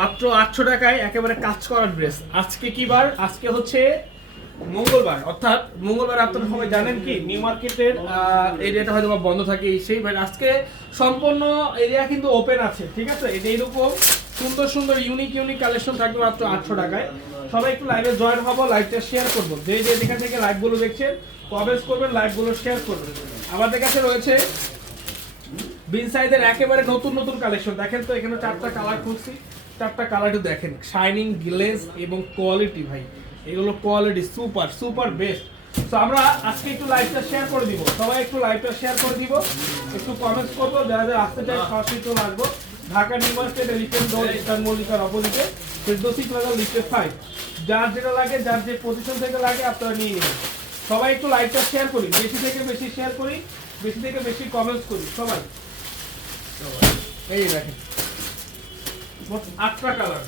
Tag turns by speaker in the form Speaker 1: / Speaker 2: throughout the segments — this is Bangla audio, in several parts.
Speaker 1: মাত্র আটশো টাকায় একেবারে কাজ করার ড্রেস আজকে কি বার? আজকে হচ্ছে মঙ্গলবার। অর্থাৎ মঙ্গলবার আপনারা সবাই জানেন কি নিউ মার্কেটের এরিয়াটা হয়তো বা বন্ধ থাকে সেই বাট আজকে সম্পূর্ণ এরিয়া কিন্তু ওপেন আছে, ঠিক আছে? এটা এরকম সুন্দর সুন্দর ইউনিক ইউনিক কালেকশন থাকবে মাত্র আটশো টাকায়। সবাই একটু লাইভে জয়েন হব লাইভটা শেয়ার করব। যে যে যেখান থেকে লাইভগুলো দেখছেন কমেন্টস করবেন লাইভগুলো শেয়ার করবেন। আমাদের কাছে রয়েছে বিন সাইজের একেবারে নতুন নতুন কালেকশন দেখেন তো, এখানে চারটা কালার খুঁজছি। চারটা কালার একটু দেখেন। শাইনিং গ্লেজ এবং কোয়ালিটি ভাই। এগুলো কোয়ালিটি সুপার সুপার বেস্ট তো আমরা আজকে একটু লাইভটা শেয়ার করে দিব। সবাই একটু লাইভটা শেয়ার করে দিব। একটু কমেন্টস করব। যারা যারা আসতে চাই সরাসরি চলে আসব Dhaka market elephant road eastern মল্লিকার অপোজিটে ফেরদোসি প্লাজা লিফটেড ফাইভ যার যেটা লাগে, যার যে পজিশন থেকে লাগে, আপনারা নিয়ে নেবেন। সবাই একটু লাইভটা শেয়ার করি। বেশি থেকে বেশি শেয়ার করি, বেশি থেকে বেশি কমেন্টস করি। সবাই। এই দেখেন। আটটা কালার।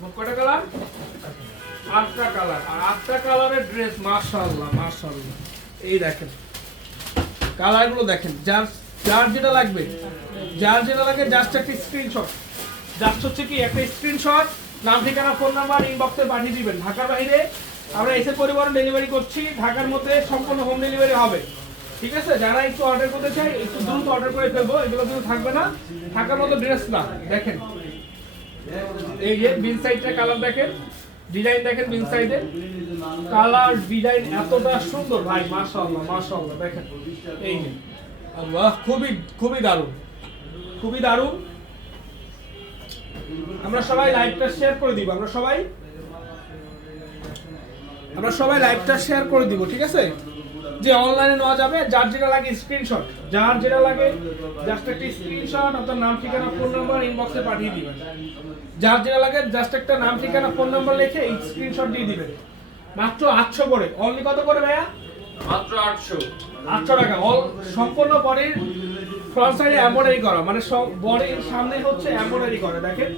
Speaker 1: মোট কটা কালার? আটটা কালার। আর আটটা কালারের ড্রেস, মাশাআল্লাহ মাশাআল্লাহ। এই দেখেন। কালারগুলো দেখেন। যার যার যেটা লাগবে, যার যেটা লাগে জাস্ট একটা স্ক্রিনশট জাস্ট হচ্ছে কি, একটা স্ক্রিনশট নাম, ঠিকানা ফোন নাম্বার ইনবক্সে পাঠিয়ে দিবেন। ঢাকার বাইরে আমরা এসে পরিবহন ডেলিভারি করছি। ঢাকার মধ্যে সম্পূর্ণ হোম ডেলিভারি হবে। ঠিক আছে? যারা একটু অর্ডার করতে চাই একটু দ্রুত অর্ডার করে ফেলব। এগুলো কিন্তু থাকবে না। ঢাকার মতো ড্রেস না। দেখেন। এই যে বিন সাইডটা কালার দেখেন ডিজাইন দেখেন সাইডে। কালার ডিজাইন এতটা সুন্দর ভাই মাশাআল্লাহ মাশাআল্লাহ দেখেন। এই যে। আল্লাহ খুবই খুবই দারুণ। খুবই দারুণ। আমরা সবাই লাইভটা শেয়ার করে দিব আমরা সবাই? আমরা সবাই লাইভটা শেয়ার করে দিব ঠিক আছে? যে অনলাইনে নেওয়া যাবে যার যেটা লাগে স্ক্রিনশট যার যেটা লাগে জাস্ট একটা স্ক্রিনশট আপনার নাম ঠিকানা ফোন নাম্বার ইনবক্সে পাঠিয়ে দিবেন যার যেটা লাগে জাস্ট একটা নাম ঠিকানা ফোন নাম্বার লিখে এই স্ক্রিনশট দিয়ে দিবেন মাত্র আটশো করে। অনলি কত করে ভাইয়া?
Speaker 2: মাত্র আটশো।
Speaker 1: আটশো টাকা। অল সম্পূর্ণ বডির ফ্রন্ট সাইডে এমব্রয়ডারি করা। মানে সব বডির সামনে হচ্ছে এমব্রয়ডারি করা। দেখেন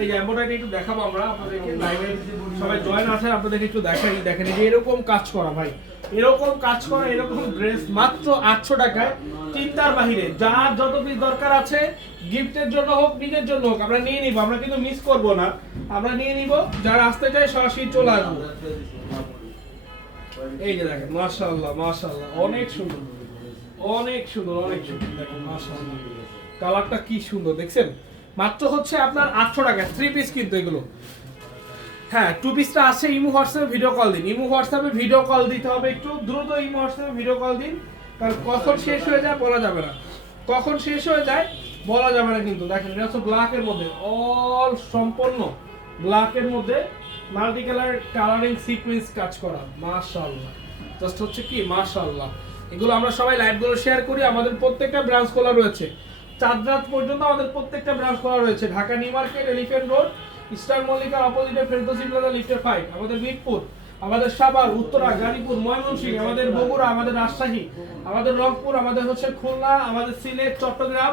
Speaker 1: এই যে এমব্রয়ডারি একটু দেখাবো আমরা আপনাদেরকে। লাইভে সবাই জয়েন আছেন আপনাদেরকে একটু দেখাই দেখেন এরকম কাজ করা ভাই। এরকম কাজ করা, এরকম ড্রেস মাত্র আটশো টাকায় চিন্তার বাহিরে। যার যত পিস দরকার আছে গিফটের জন্য হোক, নিজের জন্য হোক, আমরা নিয়ে নিব, আমরা কিন্তু মিস করব না। আমরা নিয়ে নিব, যারা আসতে চায় সরাসরি চলে আসব। এই যে দেখেন, মাশাআল্লাহ মাশাআল্লাহ, অনেক সুন্দর। অনেক সুন্দর অনেক সুন্দর। কালারটা কি সুন্দর, দেখছেন? মাত্র হচ্ছে আপনার আটশো টাকা থ্রি পিস কিন্তু এগুলো। হ্যাঁ টু পিসটা আছে, ইমো হোয়াটসঅ্যাপে ভিডিও কল দিন। ইমো হোয়াটসঅ্যাপে ভিডিও কল দিতে হবে একটু। দ্রুত ইমো হোয়াটসঅ্যাপে ভিডিও কল দিন। কারণ কখন শেষ হয়ে যায় বলা যাবে না। কখন শেষ হয়ে যায় বলা যাবে না কিন্তু। দেখেন, এটা হচ্ছে ব্ল্যাকের মধ্যে। অল সম্পূর্ণ ব্ল্যাকের মধ্যে মাল্টি কালার কালারিং সিকোয়েন্স কাজ করা। মাশাআল্লাহ। জাস্ট হচ্ছে কি? মাশাআল্লাহ। এগুলো আমরা সবাই লাইভগুলো শেয়ার করি। আমাদের প্রত্যেকটা ব্রাঞ্চ খোলা রয়েছে। চার রাত পর্যন্ত আমাদের প্রত্যেকটা ব্রাঞ্চ খোলা রয়েছে। Dhaka new market elephant road eastern মল্লিকার অপোজিটে ফেরদৌসি প্লাজা লিফটের ফাইভ আমাদের মিরপুর, আমাদের সাভার, উত্তরা, গাজীপুর, ময়মনসিংহ, আমাদের বগুড়া, আমাদের রাজশাহী, আমাদের রংপুর, আমাদের হচ্ছে খুলনা, আমাদের সিলেট, চট্টগ্রাম,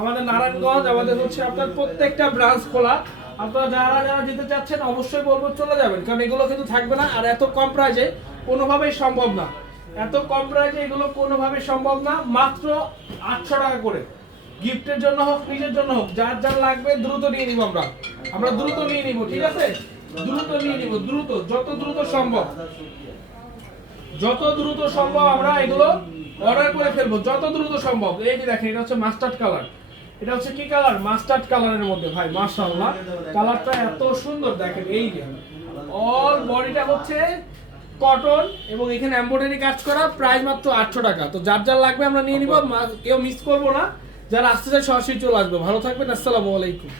Speaker 1: আমাদের নারায়ণগঞ্জ, আমাদের হচ্ছে আপনার প্রত্যেকটা ব্রাঞ্চ খোলা। আপনারা যারা যারা যেতে চাচ্ছেন, অবশ্যই বলব চলে যাবেন, কারণ এগুলো কিন্তু থাকবে না, আর এত কম প্রাইজে কোনোভাবেই সম্ভব না। এত কম প্রাইজে এগুলো কোনোভাবেই সম্ভব না, মাত্র আটশো টাকা করে। গিফটের জন্য হোক, নিজের জন্য হোক, যার যার লাগবে দ্রুত নিয়ে নিব আমরা। আমরা দ্রুত নিয়ে নিব, ঠিক আছে? দ্রুত নিয়ে নিব, দ্রুত, যত দ্রুত সম্ভব। যত দ্রুত সম্ভব আমরা এগুলো অর্ডার করে ফেলব, যত দ্রুত সম্ভব। এই যে দেখেন, এটা হচ্ছে মাস্টার্ড কালার এটা হচ্ছে কি কালার মাস্টার্ড কালারের মধ্যে, ভাই, মাশাআল্লাহ। কালারটা এত সুন্দর, দেখেন, এই যে। অল বডিটা হচ্ছে কটন এবং এখানে এমব্রয়ডারি কাজ করা প্রাইস মাত্র আটশো টাকা। তো যার যার লাগবে আমরা নিয়ে নিব কেউ মিস করব না। যারা আসতে চায় সরাসরি চলে আসবে। ভালো থাকবেন, আসসালামু আলাইকুম।